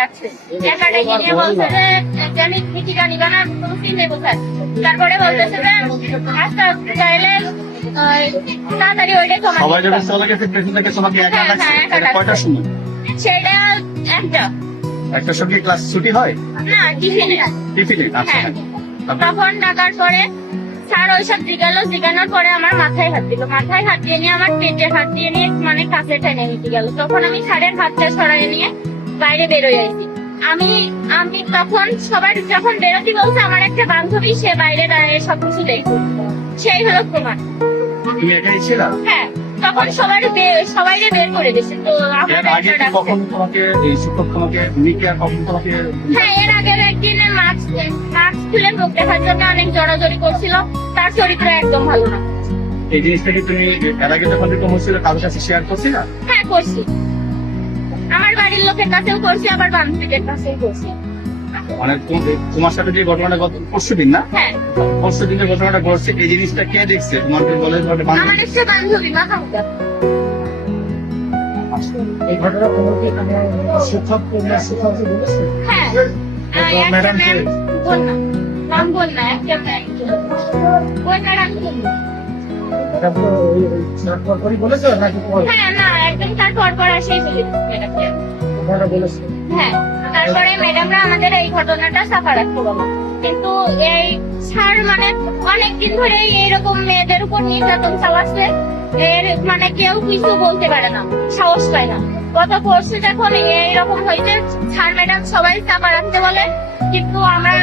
ডাকছে, একা ডেকে নিয়ে বলছে যে জানি টিকা নিবা না, তুমি চিনলে কোথায়। তারপরে বলতেছে যে আচ্ছা চাইলে তাড়াতাড়ি ওইটা তোমার সবাই যখন চলে গেছে পেছন থেকে তোমাকে একা ডাকছে, এটা কয়টার সময়? সেটা একটার সঙ্গে ক্লাস ছুটি হয় না টিফিনে। টিফিনে? আচ্ছা, হ্যাঁ। তারপর? তখন ডাকার পরে স্যার ওইসব জিজ্ঞানোর পরে আমার মাথায় হাত দিল, মাথায় হাত দিয়ে নিয়ে আমার পেটে হাত দিয়ে নিয়ে মানে কাছে টেনে নিতে গেল। তখন আমি স্যারের হাতটা সরাই নিয়ে বাইরে বেরোয় আইছি। আমি আমি তখন সবার যখন বেরোতে বলছে, আমার একটা বান্ধবী সে বাইরে দাঁড়িয়ে সবকিছু দেখো, সেই হলো প্রমাণ। তুমি একাই ছিল? হ্যাঁ, তখন সবাই বের করে দিয়েছে। তো এর আগে কি কখন তোমাকে এই শিক্ষক তোমাকে কখন তোমাকে? হ্যাঁ, এর আগের একদিন মাস্ক খুলে মুখ দেখার জন্য অনেক জড়াজড়ি করছিল। তার চরিত্র একদম ভালো না। এই জিনিসটা কি তুমি এর আগে যখন এরকম হচ্ছিল কারোর কাছে শেয়ার করছি না? হ্যাঁ করছি, আমার বাড়ির লোকের কাছেও করছি, আবার বান্ধবীদের কাছেও করছি। মানে তোমার সাথে যে ঘটনাটা গত পরশুদিন না? হ্যাঁ, পরশুদিনের ঘটনাটা ঘটছে, এই জিনিসটা কে দেখছে? তোমাকে বলে আমার একটা বান্ধবী মাথামুখা। এই ঘটনা কোনো কি শিক্ষক বলেছে? হ্যাঁ, একটা ম্যাম বলনা, নাম বলনা, একটা ম্যাম বলনা নাম বলনা। বলেছে নাকি? হ্যাঁ না, একদম তারপর আসেই চলে ম্যাডামকে। বলেছে? হ্যাঁ, তারপরে ম্যাডামরা আমাদের এই ঘটনাটা সাফা রাখতে বলো। কিন্তু এই স্যার মানে অনেকদিন ধরে এইরকম মেয়েদের উপর নির্যাতন চালাচ্ছে, এর মানে কেউ কিছু বলতে পারে না, সাহস পায় না। গত পরশু যখন এইরকম হয়েছে, স্যার ম্যাডাম সবাই চাপা রাখতে বলে, কিন্তু আমরা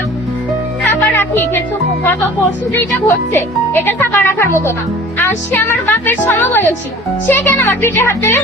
চাপা রাখি, কিন্তু গত পরশু যেটা ঘটছে এটা চাপা রাখার মতো না। আর সে আমার বাপের সমবয়সী, সে কেন আমার পিঠে হাত দেবে?